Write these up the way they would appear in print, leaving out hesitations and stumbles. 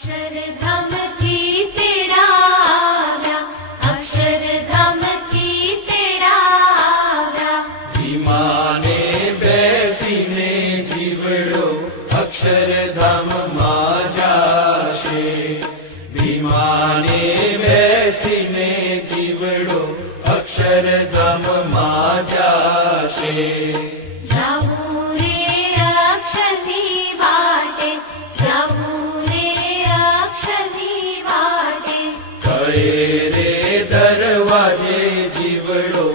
अक्षरधामથી તેડાવ્યા, અક્ષરધામથી તેડાવ્યા. વિમાને બેસીને જીવડો અક્ષરધામમાં જાશે. વિમાને બેસીને જીવડો અક્ષરધામમાં જાશે. જાવું રે અક્ષરની વાટે, જાવું રે અક્ષરની વાટે. કળે રે દરવાજે જીવડો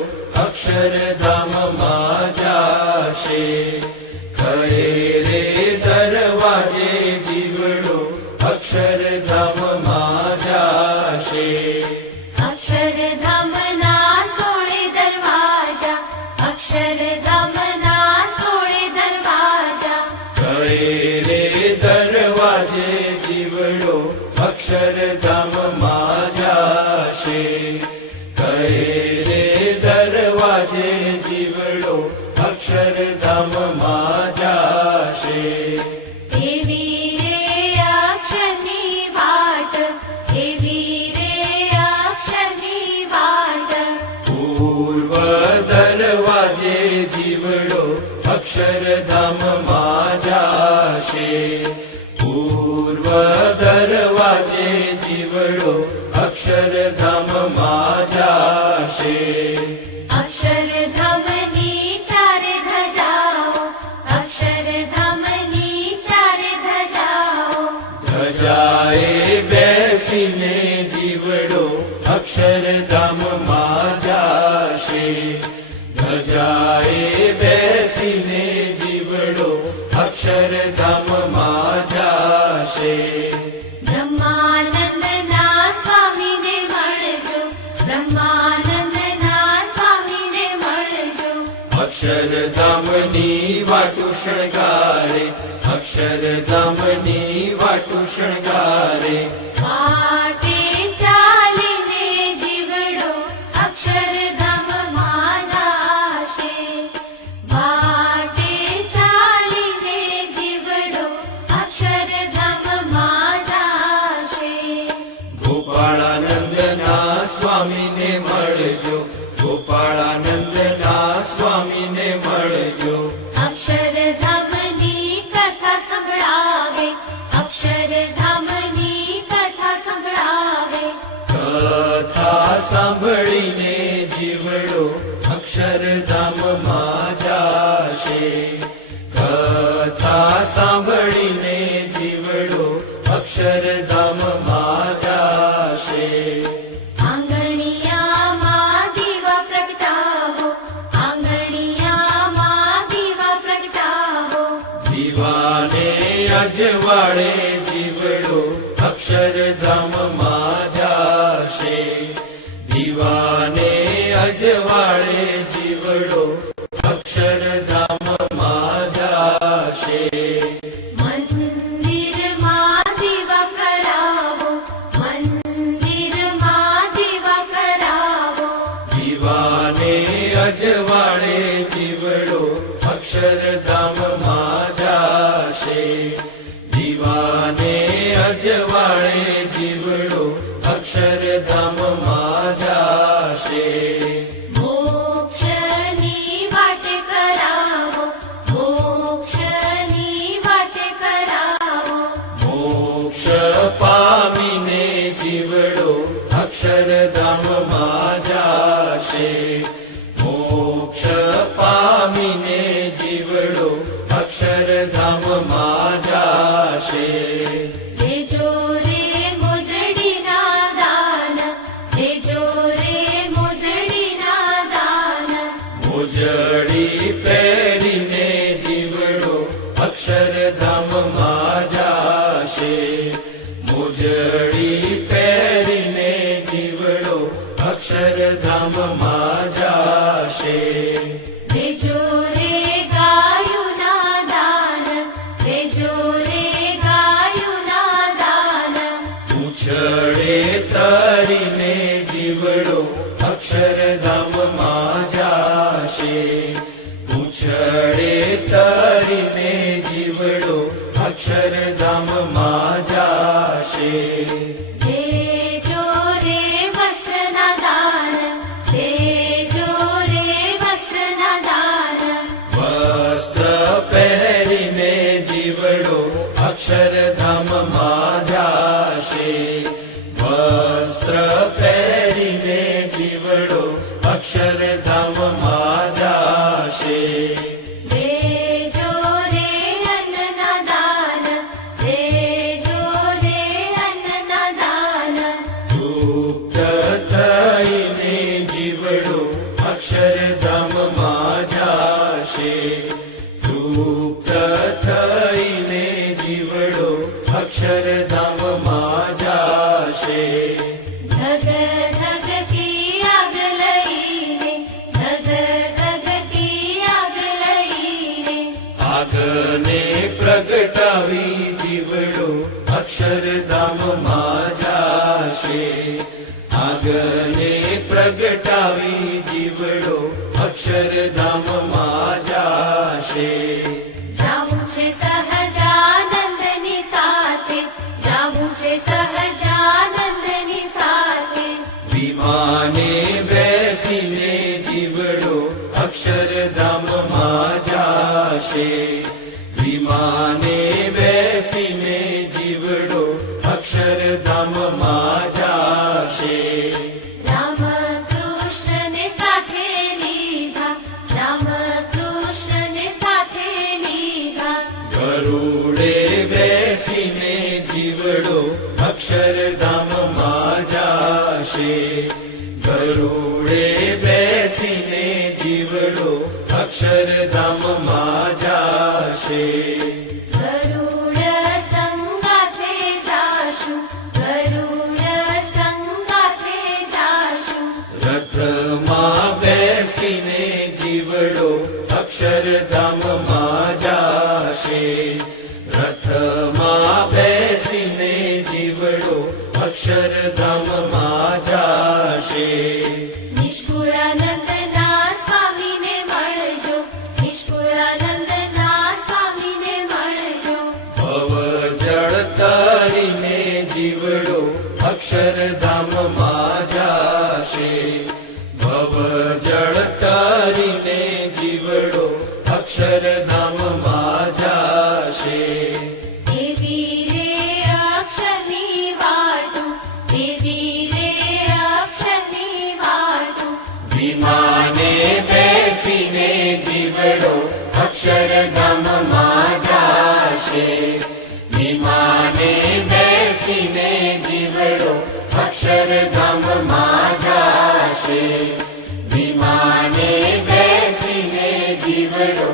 અક્ષરધામમાં જાશે. કળે રે દરવાજે જીવડો અક્ષરધામમાં જાશે. અક્ષરધામના 16 દરવાજા, અક્ષરધામના 16 દરવાજા. કળે રે દરવાજે જીવડો અક્ષરધામમાં જાશે. કળે રે દરવાજે જીવડો અક્ષરધામમાં જાશે. એવી રે અક્ષરની વાટ, એવી રે અક્ષરની વાટ. પૂર્વ દરવાજે જીવડો અક્ષરધામમાં જાશે. પૂર્વ દરવાજે જીવડો અક્ષરધામમાં જાશે. અક્ષરધામની ચારે ધજાઓ, અક્ષરધામની ચારે ધજાઓ. ધજાએ બેસીને જીવડો અક્ષરધામમાં જાશે. ધજાએ બેસીને જીવડો અક્ષરધામમાં જાશે. બ્રહ્માનંદના સ્વામીને મળજો, બ્રહ્માનંદના સ્વામીને મળજો. અક્ષરધામની વાટુ શણગારે. અક્ષરધામની વાટુ શણગારે. વાટે ચાલીને જીવડો અક્ષરધામમાં જાશે. વાટે ચાલીને જીવડો અક્ષરધામમાં જાશે. ગોપાળાનંદના સ્વામીને મળજો. ગોપાળાનંદના સ્વામીને મળજો. અક્ષરધામની કથા સંભળાવે, અક્ષરધામની કથા સંભળાવે. કથા સાંભળીને જીવડો અક્ષરધામમાં જાશે. કથા સાંભળીને જીવડો અક્ષરધામમાં જાશે. આંગણિયામાં દીવા પ્રગટાવો, આંગણિયામાં દીવા પ્રગટાવો. દીવાને અજવાળે જીવડો અક્ષરધામમાં જાશે. દીવાને અજવાળે જીવડો અક્ષરધામમાં જાશે. મંદિરમાં દીવા કરાવો, મંદિરમાં દીવા કરાવો. દીવાને અજવાળે જીવડો અક્ષરધામમાં જાશે. દીવાને અજવાળે જીવડો અક્ષરધામમાં જાશે. મોક્ષની વાટે કરાવો, મોક્ષની વાટે કરાવો. મોક્ષ પામીને જીવડો અક્ષરધામમાં જાશે. મોક્ષ પામીને જીવડો અક્ષરધામમાં જાશે. દેજો રે મોજડીના દાન, દેજો રે મોજડીના દાન. મોજડી પહેરીને જીવડો અક્ષરધામમાં જાશે. મોજડી પહેરીને જીવડો અક્ષરધામમાં જાશે. દેજો રે ગાયુના દાન, દેજો રે ગાયુના દાન. પૂંછડે તરીને જીવડો અક્ષરધામમાં જાશે. પૂંછડે તરીને જીવડો અક્ષરધામમાં જાશે. દેજો રે વસ્ત્રના દાન, દેજો રે વસ્ત્રના દાન. વસ્ત્ર પહેરીને જીવડો અક્ષરધામમાં જાશે. વસ્ત્ર પહેરીને જીવડો અક્ષરધામમાં જાશે. દેજો રે અન્નના દાન, દેજો રે અન્નના દાન. તૃપ્ત થઈને જીવડો અક્ષરધામમાં જાશે. તૃપ્ત થઈને જીવડો અક્ષરધામમાં જાશે. ધગ ધગતી આગ લઈને, ધગ ધગતી આગ લઈને. આગને પ્રગટાવી જીવડો અક્ષરધામમાં જાશે. આગને પ્રગટાવી જીવડો અક્ષરધામમાં જાશે. જાવું છે સહજાનંદની સાથે, જાવું છે સહજાનંદની સાથે. વિમાને બેસીને જીવડો અક્ષરધામમાં જાશે. વિમાને બેસીને જીવડો અક્ષરધામમાં જાશે. રામ કૃષ્ણને સાથે લીધા, રામ કૃષ્ણને સાથે લીધા. ગરુડે બેસીને જીવડો અક્ષરધામમાં જાશે. ગરુડે બેસીને જીવડો અક્ષરધામમાં જાશે. ગરુડ સંગાથે જાશું, ગરુડ સંગાથે જાશું. રથમાં બેસીને જીવડો અક્ષરધામમાં જાશે. રથમાં બેસીને જીવડો અક્ષરધામમાં જાશે. નિષ્કુળાનંદના સ્વામીને મળજો, નિષ્કુળાનંદના સ્વામીને મળજો. ભવ જળ તરીને જીવડો અક્ષરધામમાં જાશે. ભવ જળ તરીને જીવડો અક્ષરધામમાં જાશે. દેવી રે અક્ષરની વાટું, દેવી રે અક્ષરની વાટું. વિમાને બેસીને જીવડો અક્ષરધામમાં જાશે. વિમાને બેસીને જીવડો અક્ષરધામમાં જાશે. વિમાને બેસીને જીવડો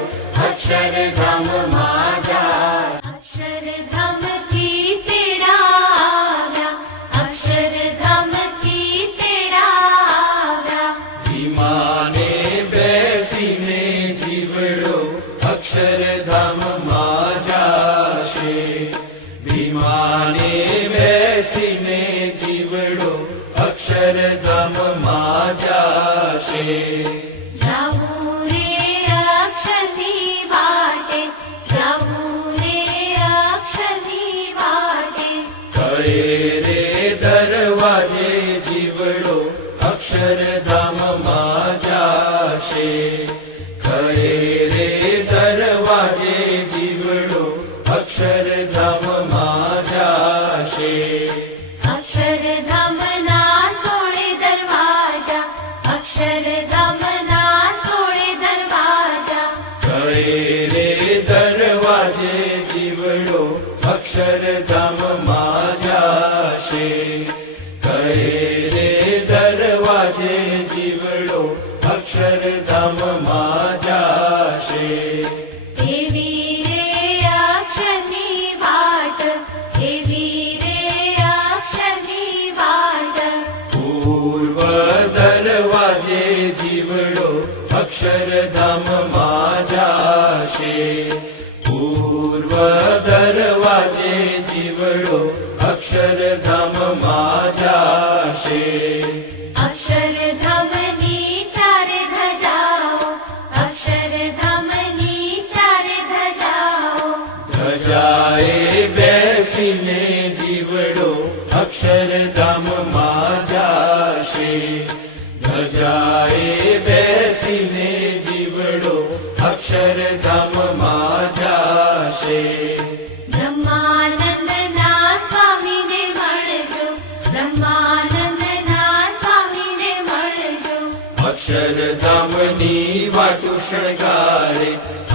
અક્ષરધામમાં જાશે. અક્ષરધામથી તેડા આવ્યા, અક્ષરધામથી તેડા આવ્યા. વિમાને બેસીને જીવડો અક્ષરધામમાં જાશે. વિમાને બેસીને જીવડો અક્ષરધામમાં જાશે. જાવું રે અક્ષરની વાટે, જાવું રે અક્ષરની વાટે. કહે રે દરવાજે જીવડો અક્ષરધામમાં જાશે. કહે રે દરવાજે જીવડો અક્ષરધામમાં જાશે. અક્ષરધામના 16 દરવાજા, અક્ષરધામના 16 દરવાજા. કહે રે દરવાજે જીવડો અક્ષરધામમાં જાશે. કહે રે દરવાજે જીવડો અક્ષરધામમાં જાશે. દેવી રે અક્ષરની વાટ, દેવી રે અક્ષરની વાટ. પૂર્વ દરવાજે જીવડો અક્ષરધામમાં જાશે. પૂર્વ દરવાજે જીવડો અક્ષરધામમાં જાશે. અક્ષરધામની ચારે ધજાઓ, અક્ષરધામની ચારે ધજાઓ. ધજાએ બેસીને જીવડો અક્ષરધામમાં જાશે ધજાએ બેસીને જીવડો અક્ષરધામમાં જાશે બ્રહ્માનંદના સ્વામીને મળજો બ્રહ્માનંદના સ્વામીને મળજો અક્ષરધામની વાટુ શણગારે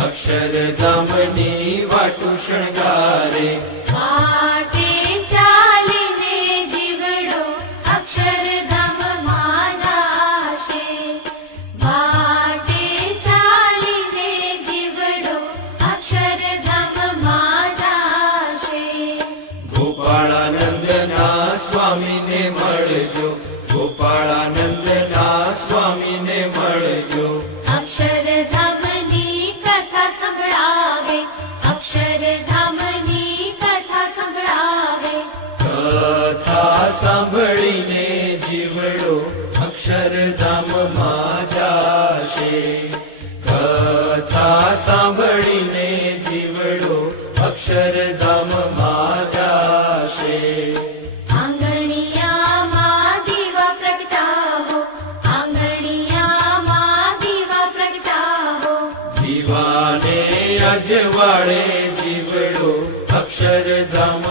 અક્ષરધામની વાટુ શણગારે વાટે ચાલીને જીવડો અક્ષરધામમાં જાશે વાટે ચાલીને જીવડો અક્ષરધામમાં જાશે ગોપાળાનંદના સ્વામીને મળજો ગોપાળાનંદના સ્વામીને મળજો અક્ષરધામની કથા સંભળાવે અક્ષરધામની કથા સંભળાવે કથા સાંભળીને જીવડો અક્ષરધામમાં જાશે કથા સાંભળીને જીવડો અક્ષરધામમાં જાશે આંગણિયામાં દીવા પ્રગટાવો આંગણિયામાં દીવા પ્રગટાવો દીવાને અજવાળે જીવડો અક્ષરધામ